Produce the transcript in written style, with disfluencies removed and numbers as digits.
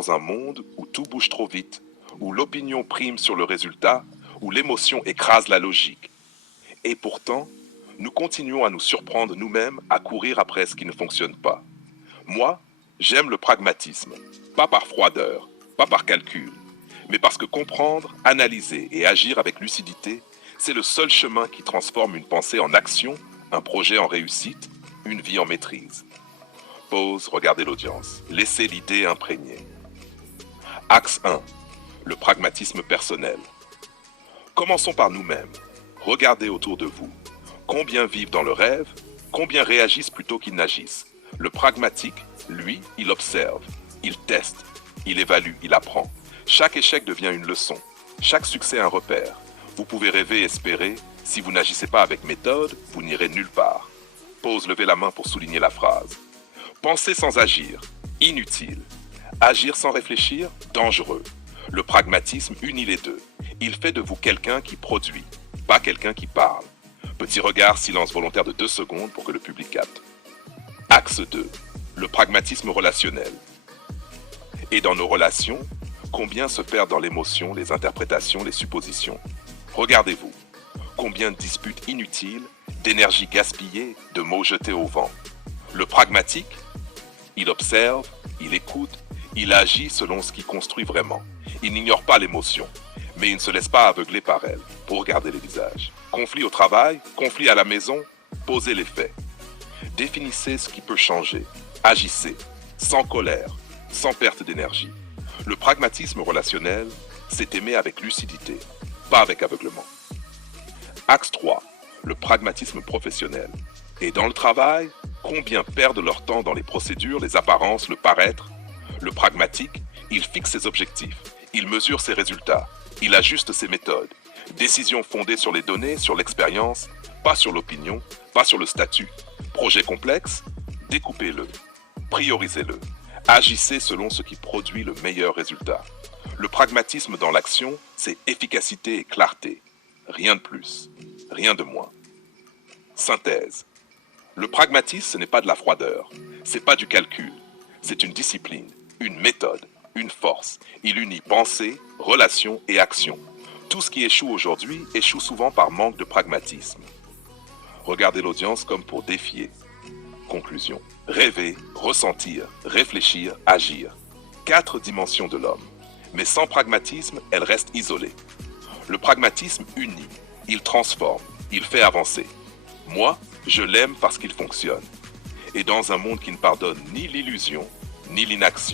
dans un monde où tout bouge trop vite, où l'opinion prime sur le résultat, où l'émotion écrase la logique. Et pourtant, nous continuons à nous surprendre nous-mêmes à courir après ce qui ne fonctionne pas. Moi, j'aime le pragmatisme, pas par froideur, pas par calcul, mais parce que comprendre, analyser et agir avec lucidité, c'est le seul chemin qui transforme une pensée en action, un projet en réussite, une vie en maîtrise. Pause, regardez l'audience, laissez l'idée imprégner. Axe 1. Le pragmatisme personnel. Commençons par nous-mêmes. Regardez autour de vous. Combien vivent dans le rêve? Combien réagissent plutôt qu'ils n'agissent? Le pragmatique, lui, il observe, il teste, il évalue, il apprend. Chaque échec devient une leçon, chaque succès un repère. Vous pouvez rêver et espérer, si vous n'agissez pas avec méthode, vous n'irez nulle part. Pause, levez la main pour souligner la phrase. Penser sans agir, inutile. Agir sans réfléchir, dangereux. Le pragmatisme unit les deux. Il fait de vous quelqu'un qui produit, pas quelqu'un qui parle. Petit regard, silence volontaire de 2 secondes pour que le public capte. Axe 2. Le pragmatisme relationnel. Et dans nos relations, combien se perdent dans l'émotion, les interprétations, les suppositions? Regardez-vous. Combien de disputes inutiles, d'énergie gaspillée, de mots jetés au vent? Le pragmatique, il observe, il écoute, il agit selon ce qui construit vraiment. Il n'ignore pas l'émotion, mais il ne se laisse pas aveugler par elle. Pour regarder les visages. Conflit au travail, conflit à la maison, posez les faits. Définissez ce qui peut changer. Agissez, sans colère, sans perte d'énergie. Le pragmatisme relationnel, c'est aimer avec lucidité, pas avec aveuglement. Axe 3. Le pragmatisme professionnel. Et dans le travail, combien perdent leur temps dans les procédures, les apparences, le paraître? Le pragmatique, il fixe ses objectifs, il mesure ses résultats, il ajuste ses méthodes. Décision fondée sur les données, sur l'expérience, pas sur l'opinion, pas sur le statut. Projet complexe, découpez-le, priorisez-le. Agissez selon ce qui produit le meilleur résultat. Le pragmatisme dans l'action, c'est efficacité et clarté. Rien de plus, rien de moins. Synthèse. Le pragmatisme, ce n'est pas de la froideur, c'est pas du calcul, c'est une discipline, une méthode, une force. Il unit pensée, relation et action. Tout ce qui échoue aujourd'hui échoue souvent par manque de pragmatisme. Regardez l'audience comme pour défier. Conclusion. Rêver, ressentir, réfléchir, agir. 4 dimensions de l'homme. Mais sans pragmatisme, elles restent isolées. Le pragmatisme unit, il transforme, il fait avancer. Moi, je l'aime parce qu'il fonctionne. Et dans un monde qui ne pardonne ni l'illusion, ni l'inaction,